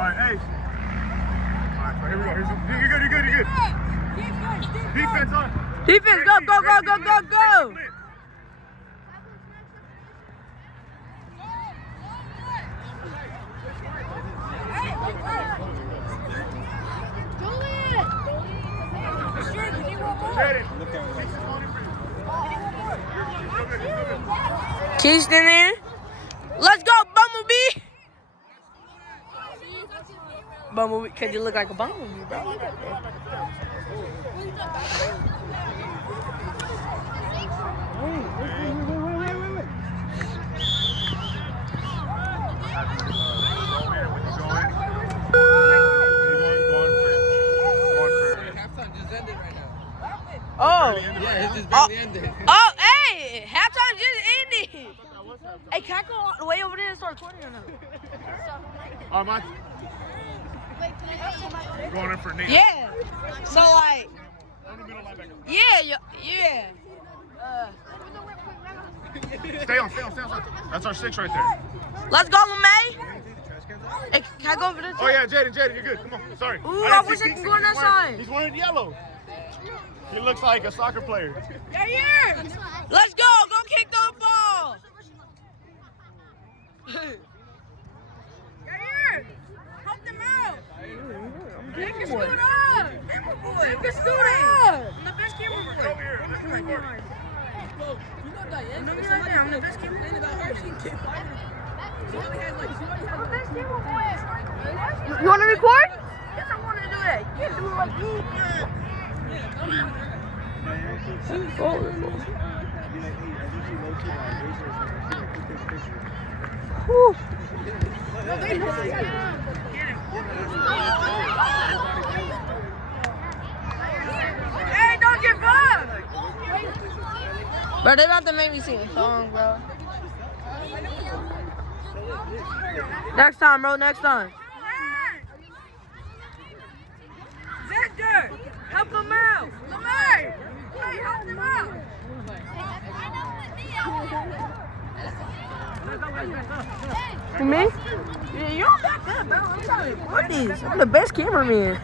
right, hey. All right, so here we go. You're good. Defense on. Defense, go. Kingston in. Let's go, Bumblebee. Bumblebee, because you look like a bumblebee, bro. Oh. Yeah, it just barely ended. Oh, hey, halftime just ended. Hey, can I go all the way over there and start recording or no? Oh, my. Going in for Nate. Yeah. So, like, yeah. Stay on. That's our 6 right there. Let's go, LeMay. Hey, can I go over there? Oh, yeah, Jaden, you're good. Come on. Sorry. Ooh, I wish I could go on that side. He's wearing yellow. He looks like a soccer player. Yeah. Let's go. Go kick the ball. Help them out. Pick the scoot up. Pick the scoot up. I'm the best camera boy. I'm the best camera boy. You want to record? Yes, I want to do that. You can't do it like you. Whew. Hey, don't give up! Bro, they about to make me sing a song, bro. Next time, bro, next time. Victor, help him out. Lamar, hey, help him out. Me? Yeah, you don't back up, bro. I'm trying to record these. I'm the best cameraman.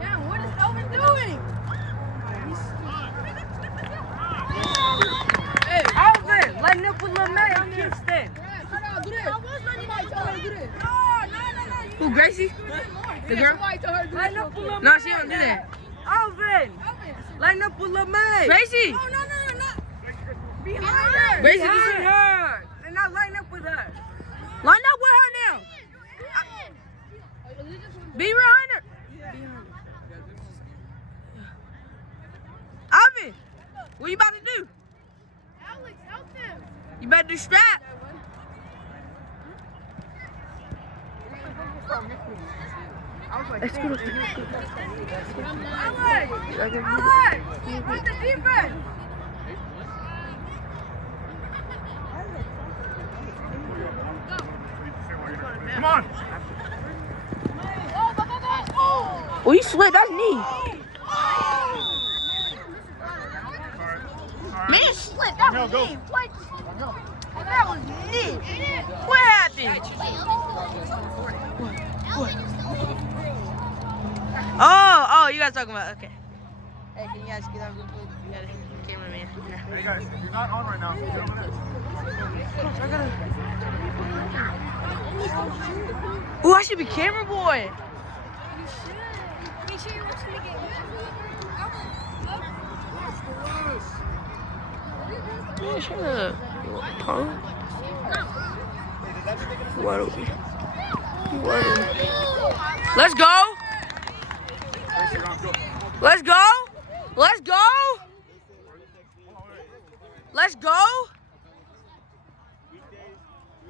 Damn, what is Elvin doing? Hey, Alvin, letting up with Lil May on Houston. Who, Gracie? The girl? No, she don't do that. Alvin, line up with Lil May. Gracie? Oh, no. Behind her. Gracie, behind her. And now line up with her. Line up with her now. Be behind her. Alvin, what you about to do? Alex, help him. You better do strap. Let's go. Alex, run the defense. Come on. Oh, you slid. That's knee. Man, slid. That was knee. What? That was knee. What happened? What? Oh, you guys talking about, okay. Hey, can you guys get out? You got a cameraman. Hey guys, you're not on right now. Ooh, I should be camera boy. Make sure you're watching the game. Yeah, shut up. You punk. What are we? Let's go. Let's go. Let's go. Let's go.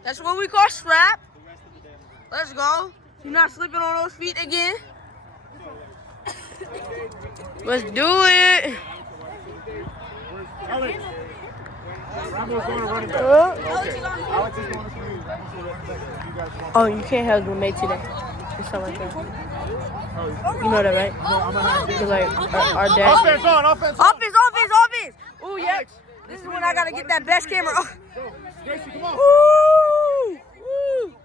That's what we call strap. Let's go. You're not slipping on those feet again. Let's do it. Alex. Rambo's going to run it back. Okay. Alex is going to swing. Oh, you can't have the mate today. Or something like that. You know that, right? No, I'm going to have Because, like, our dad. Offense on. Offense. Ooh, yeah. This is when I gotta get that best camera. Gracie, come on. Woo! Woo!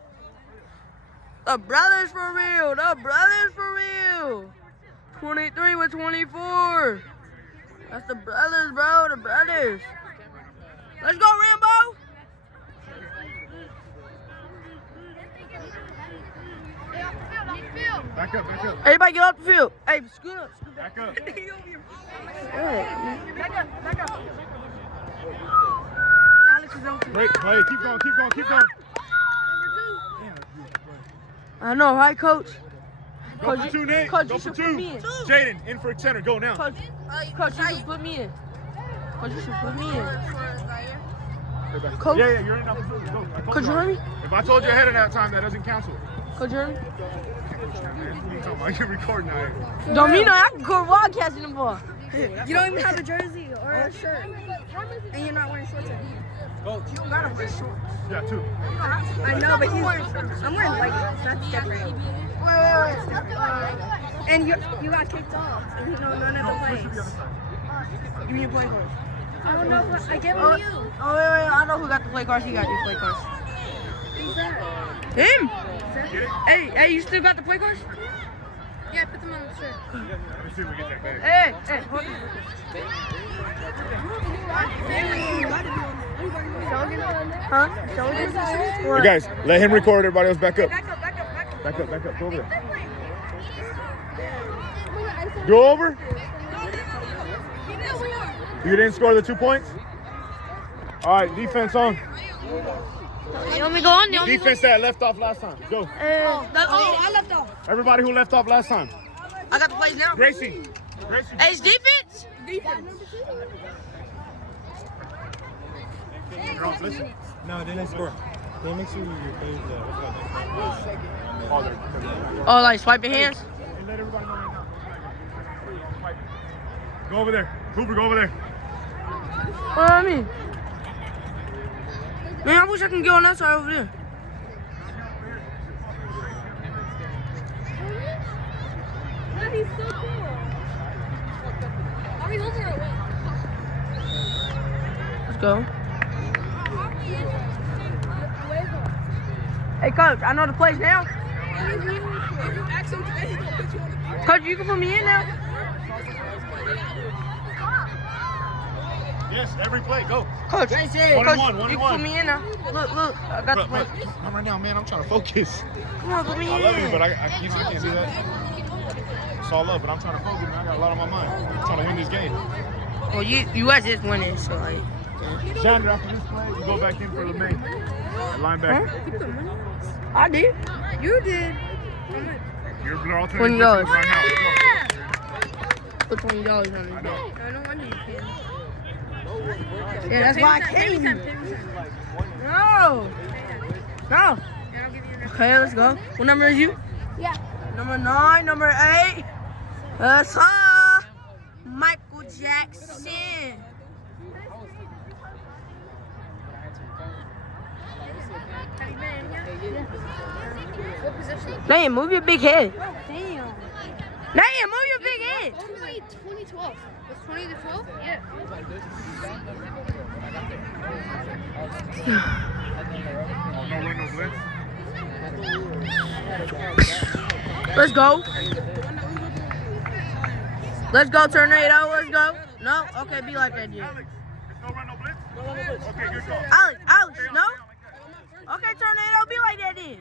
The brothers for real. The brothers for real. 23 with 24. That's the brothers, bro. The brothers. Let's go, Rambo. Back up, back up. Everybody get off the field. Hey, scoot up. Back up. Back up. Alex is open. Great play. Keep going, keep going, keep going. I know, right, Coach? Go for two, Nate. Coach, Go you for should two. put me in. Jaden, in for center. Go now. Coach, you should put me in. Coach, you should put me in. Coach? Yeah, you're in now. Go. Coach, you heard me? If I told you ahead of that time, that doesn't cancel. Coach, you heard me? I can record now. Don't mean I can go broadcasting the ball. You don't even have a jersey or a shirt, and you're not wearing shorts. You don't gotta wear shorts. Yeah, two. I know, but I'm wearing leggings. That's different. Wait. And you got kicked off, and you know none of the plays. Give me your play cards. I don't know. What, I gave them to you. Oh, wait. I know who got the play cards. He got your play cards. Who's that? Him? Hey, you still got the play cards? Yeah, put them on the shirt. Let me see if we get that back. Hey, hold on. Huh? Hey guys, let him record. Everybody else back up. Back up. Back up. Go over there. Go over. You didn't score the 2 points? All right, defense on. You want me to go on? Defense that left off last time. Go. I left off. Everybody who left off last time. I got the plays now. Gracie. Hey, it's defense? Listen. No, they didn't score. They make sure you play Oh, like swiping hands? Let everybody know right now. Go over there. Hoover, go over there. What do I mean? Man, I wish I can get on that side over there. He's so cool. Are we over or what? Let's go. Hey, Coach, I know the plays now. Coach, you can put me in now. Yes, every play, go. Coach, One Coach, and one, you can put me in now. Look, I got the play. Not right now, man. I'm trying to focus. Come on, put me in. I love you, but I can't do that. It's all love, but I'm trying to focus, man. I got a lot on my mind. I'm trying to win this game. Well, you guys just winning, so like. Chandler, after this play, you go back in for LeMay. Linebacker. Huh? I did. You did. You're alternating $20. right now. Put $20 on it. I know. I don't want you to. Yeah, that's why I came. No. Okay, let's go. What number is you? Yeah. Number 9, number 8. That's Michael Jackson. Nayan, move your big head. Damn. Nayan, move your big head. Only 2012. Was 20 to 12? Yeah. No run, no blitz. Let's go. Let's go, Tornado. Let's go. No? Okay, be like that, dude. Alex, no run, no blitz? Okay, good call. Alex, no? Okay, Tornado, be like that, then.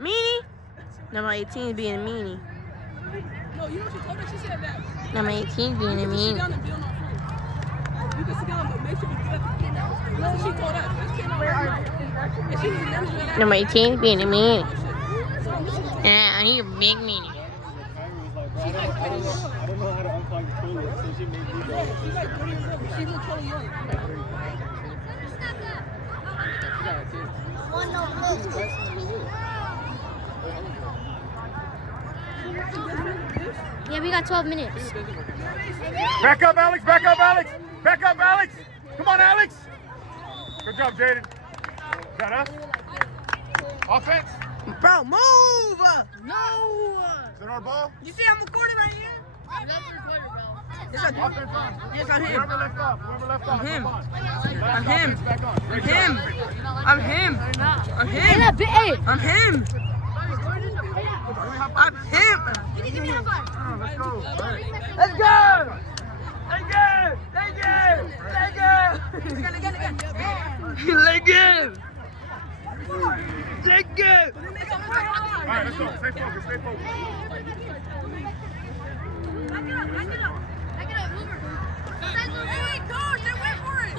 Meanie? Number 18 being a meanie. No, you know what she told her? She said that. Number 18 being a Sit meanie. down and be on our phone. You can sit down, but make sure you get up. That's what she told us. And she was never doing that. Number 18 being a meanie. Yeah, he's a big meanie. I don't know how to unplug the toilet, so she made me go. She's like 30 years old. She looks totally young. Yeah, we got 12 minutes. Back up, Alex. Back up, Alex. Back up, Alex. Come on, Alex. Good job, Jaden. Is that us? Offense? Bro, move! No! Is that our ball? You see I'm recording right here? Yes, I do. Offense on. Yes, I'm him. Whoever left off. I'm him. come on. I'm him. Back on. I'm him. I'm him. I'm him. Hey, I'm him. I'm him. Let's go. Let's go. Let's go. Let's go. Let's go. Let's go. Let's go. All right, let's go. Stay focused. Stay focused. Back it up, Hoover. Hey, coach, they went for it.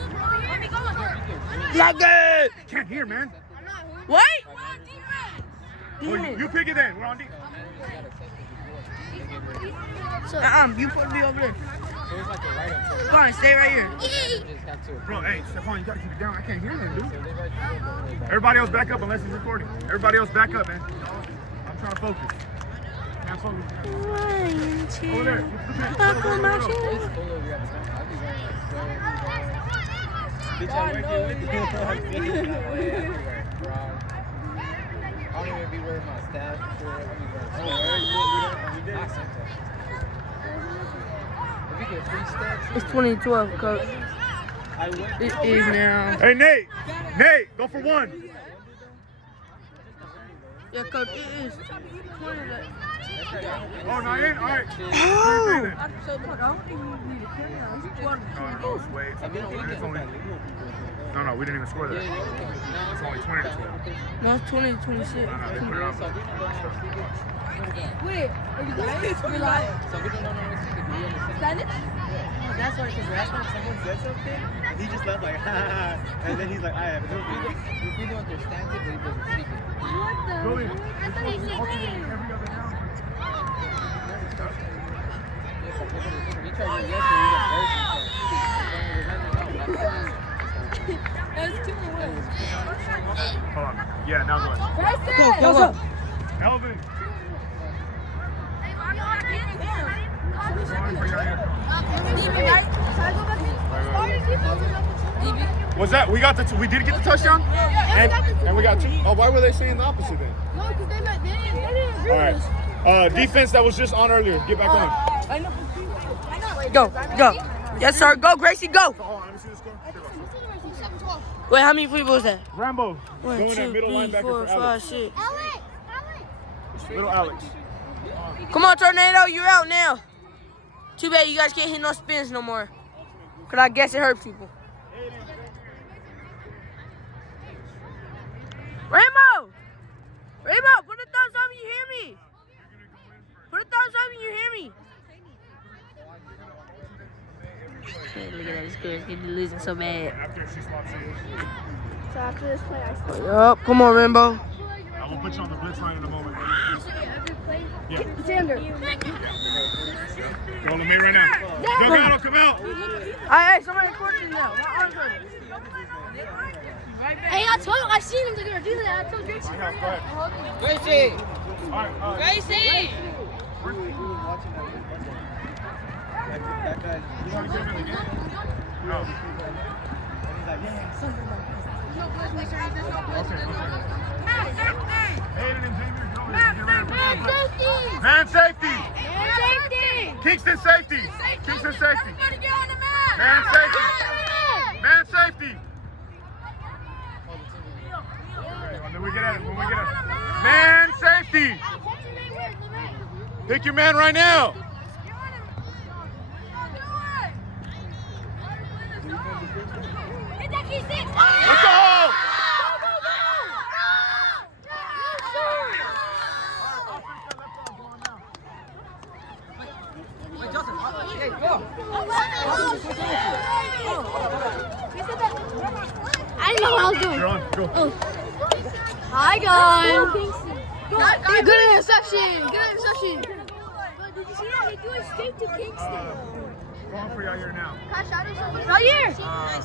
Let me go. Let's go. Can't hear, man. What? Well, you pick it then. We're on deep. You put me over there. Come on, stay right here. Bro, hey, Stephon, you gotta keep it down. I can't hear them, dude. Everybody else back up unless he's recording. Everybody else back up, man. I'm trying to focus. Can't focus. Over there. Bitch, I'm working with you. I don't even be wearing my staff. It's 2012, coach. It is now. Hey, Nate. Nate, go for one. Yeah, coach, it is 20. Oh, not in? All right. Oh! Wait. No, we didn't even score that. It's only 20 to 12. No, it's 20 to 26. They put it on. Wait, are you lying? You're lying. So we don't know what to do. Stand it? That's why, because last time someone said something, he just left like, ha ha ha. And then he's like, I have it. Rufido understands it, but he doesn't speak it. What the? Go in. I thought he said hey. Every other down. We tried to yesterday, That's 2 words. Hold on. Yeah, now go ahead. Go. Elvin. What's that? We got the. We did get the touchdown. And we got 2. Oh, why were they saying the opposite then? No, because they didn't agree All with us. right. Defense that was just on earlier. Get back on. Go. Yes, sir. Go, Gracie, go. Hold on, let me see the score. Wait, how many people was that? Rambo. 1, Going 2, at middle 3, linebacker 4, for 5, Alex. 6. Little Alex. Come on, Tornado, you're out now. Too bad you guys can't hit no spins no more. Cause I guess it hurts people. Rainbow, put a thumbs up when you hear me. Put a thumbs up when you hear me. Hey, look at that, this girl's getting losing so bad. After she swaps in. So after this play, I start. Yup, come on, Rainbow. I'm gonna put you on the blitz line in a moment. Yeah. Sander. Go to me right now. Delgado, come out. Hey, somebody record this now. My arm's hurting. Hey, I told you, I seen him. They're gonna do that. I told Gracie. Go ahead. Gracie! All right. Gracie! That guy, You want to get him in the game? No. and he's like, yeah, something like Okay. Hayden and Xavier, go ahead. Get ready for Man, the safety! man safety. Man, safety! Kingston safety. Kingston safety. Everybody get on the mat! Man safety. Man safety. When we get at it. Man safety. Pick your man right now. Let's go. I didn't know what I was doing. You're on. Go. Hi, guys. Good interception. Good interception. Did you see that? He threw a escape to Kingston. Going for you out here now. Right here.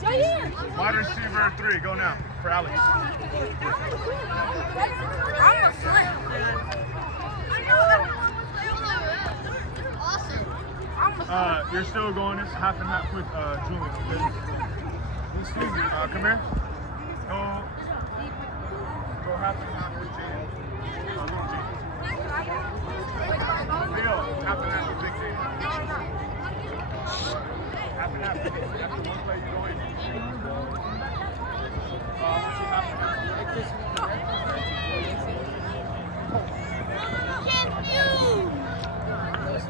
Right here. Wide receiver 3. Go now for Alex. You're still going. It's half and half with Julian. Okay? Come here. Go half and half with Jaden. Leo, half and half with Big Jaden. After one play, you go in.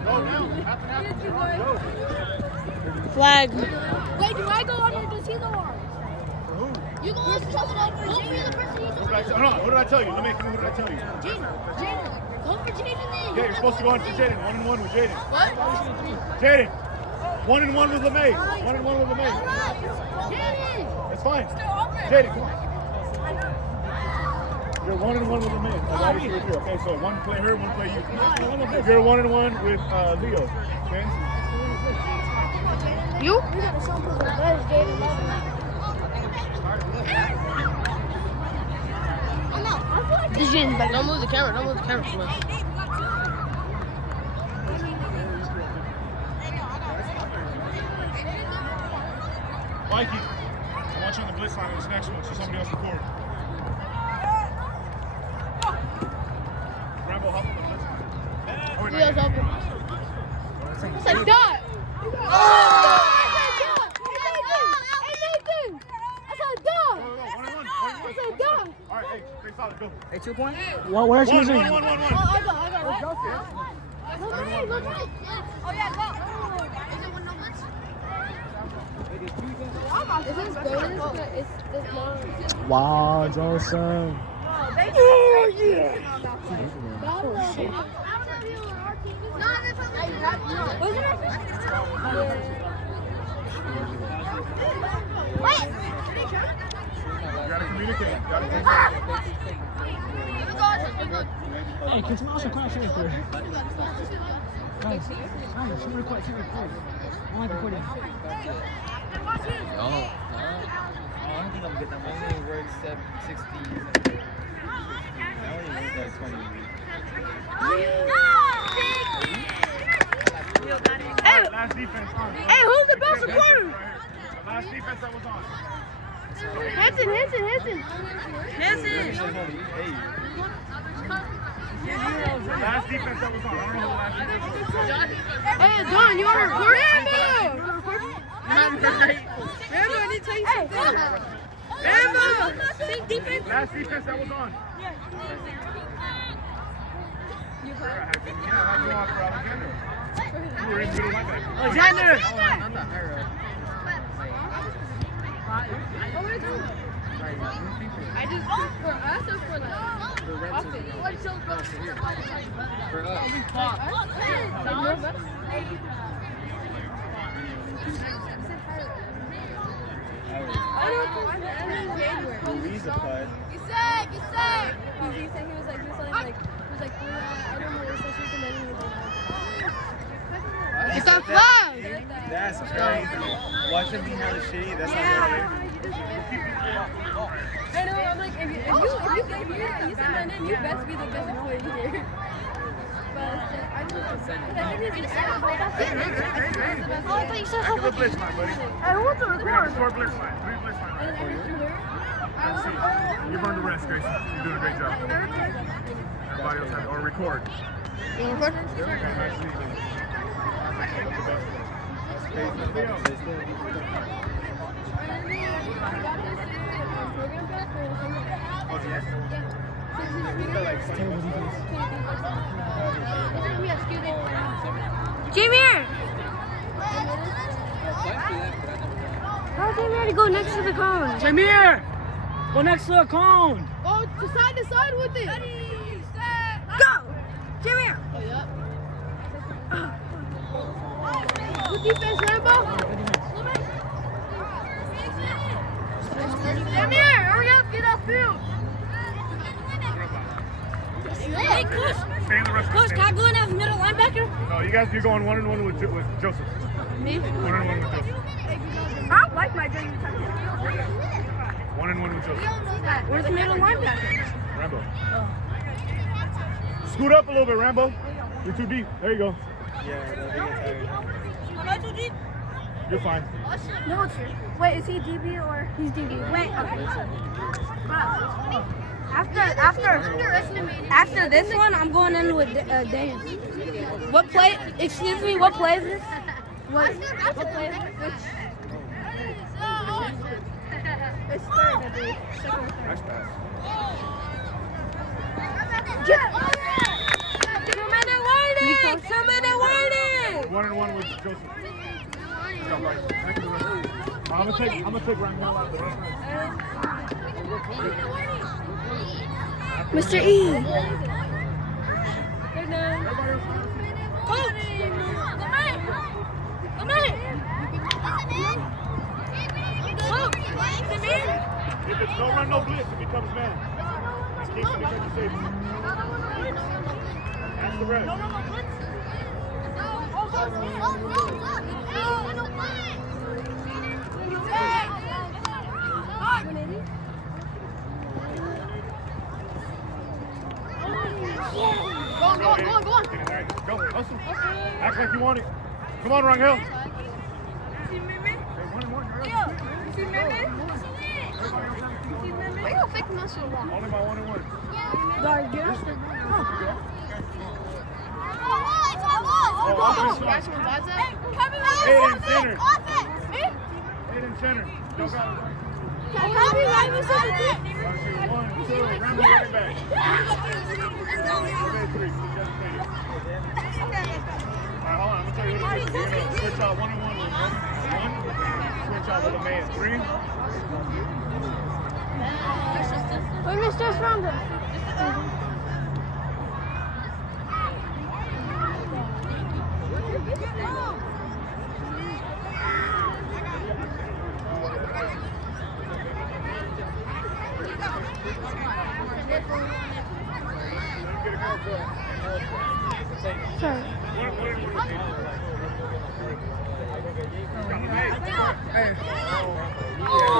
Go now. Flag. Wait, do I go on or does he go on? You go on to the person he's What did I tell you? Let me what did I tell you? Jaden. Go for Jaden then. Yeah, you're supposed to go on for Jaden. 1-1 with Jaden. What? Jaden. 1-1 with LeMay. 1-1 with LeMay. Jaden. It's fine. Jaden, come on. You're 1-1 with LeMay. Okay, so one play her, one play you. You're 1-1 with Leo. Okay? You? This is Jaden better. Don't move the camera. Don't move the camera too much. Mikey, I want you on the blitz line on this next one so somebody else record. Rambo, hop on the blitz line. Oh, wait, Leo's open. It's a dot. Oh! Hey, Nathan! That's a dot! That's a dot! All right, hey, stay solid, go. Hey, 2 point? What are you using? 1-1-1-1. Oh, I got it. Oh, yeah, go. Is this bonus? It's this long. Wow, it's awesome. Oh, yeah. Wait. You gotta communicate. Hey, can someone also call for it? Guys, should record. I like recording. I don't think I'm good. I'm only work 60. I only work like 20. Hey, Last defense on. hey, who's the best recorder? Last defense that was on. Hanson. Last defense that was on. I don't know who the last defense was. Hey, Don, you want to record? Rambo, I need to tell you something. Rambo! Same defense. Last defense that was on. You had to go on for Alexander. You were in middle linebacker. Alexander! Not the higher up. I just, for us or for like, often? For us. Louise applied. You said. He said he was like, oh yeah, I don't know this session, and then he was like, It's a flag. That's crazy. Watching me have a shitty, that's not good. I know, I'm like, if you get here and you say my name, you best be the best employee here. But I think he's Hey. Back to the blitz line, buddy. I want to We got a record. short blitz line. 3 blitz line right for you. That's it. You've earned the rest, Gracie. You're doing a great job. Everybody else has to record. You want to record? Jamie! How did Jamie go next to the cone? Jameer! Go next to the cone! Go to side with it. Go! Jamie! Good defense, Rambo. Jamie, hurry up, get upfield. Hey, Coach. Stay in the rest. Coach, can I go in as middle linebacker? No, you're going 1-1 with Joseph. Me? 1-1 with Joseph. I like my game. 1-1 with Joseph. Where's the middle linebacker? Rambo. Scoot up a little bit, Rambo. You're too deep. There you go. Yeah, Am I too deep? You're fine. No, it's wait, is he DB or he's DB? Wait, okay. After this one, I'm going in with Dan. What play? Excuse me, what play is this? What? It's third, I believe. Second or third. Nice pass. One and one with Joseph. I'm gonna take right now out the rest. Mr. E. If it's no run, no blitz, it becomes man. Just keep it defensive safety. That's the rest. Go on. Go, hustle. Act like you want it. Come on, Rangel. Why you fake muscle rock? Only by 1 and 1. Aiden center. Aiden center. Don't got it. 1, 2, Rambo running back. Okay, 3. Alright, hold on. I'm gonna tell you what it is. You're gonna switch out 1 and 1 with 1. Switch out with a man. 3. Wait, Mr. Rounder. Sorry.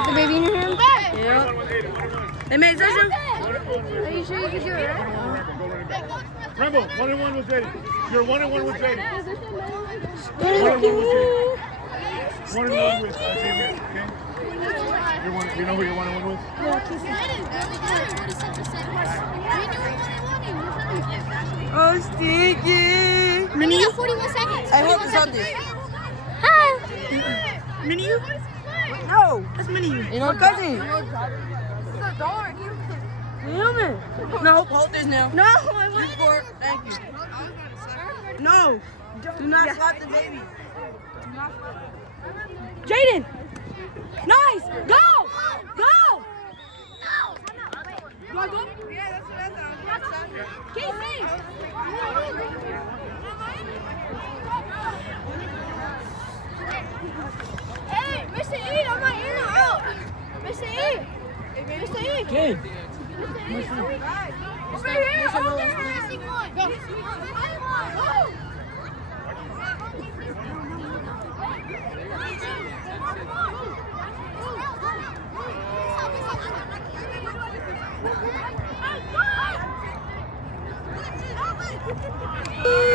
The baby in your hand? Yeah. They made session? Are you sure you could do it, right? Rambo, 1 and 1 with Jaden. You're 1 and 1 with Jaden. 1 and 1 with Jaden. 1 and 1 with Jaden. Okay? You know who you're 1 and 1 with? Oh, stinky. Mini, you 41 seconds. I hope it's something. Hi. Mini you? No, that's mini you. You know, cousin. Human. No, hold this now. No, I want for. Thank you. No, do not slap the baby. Jaden. Nice. Go. Go. Do I go? Yeah, that's what that sounds. Casey. Hey, Mr. E, I'm not in or out. Mr. E. Mr. E. Kid. Over here. Go. Go.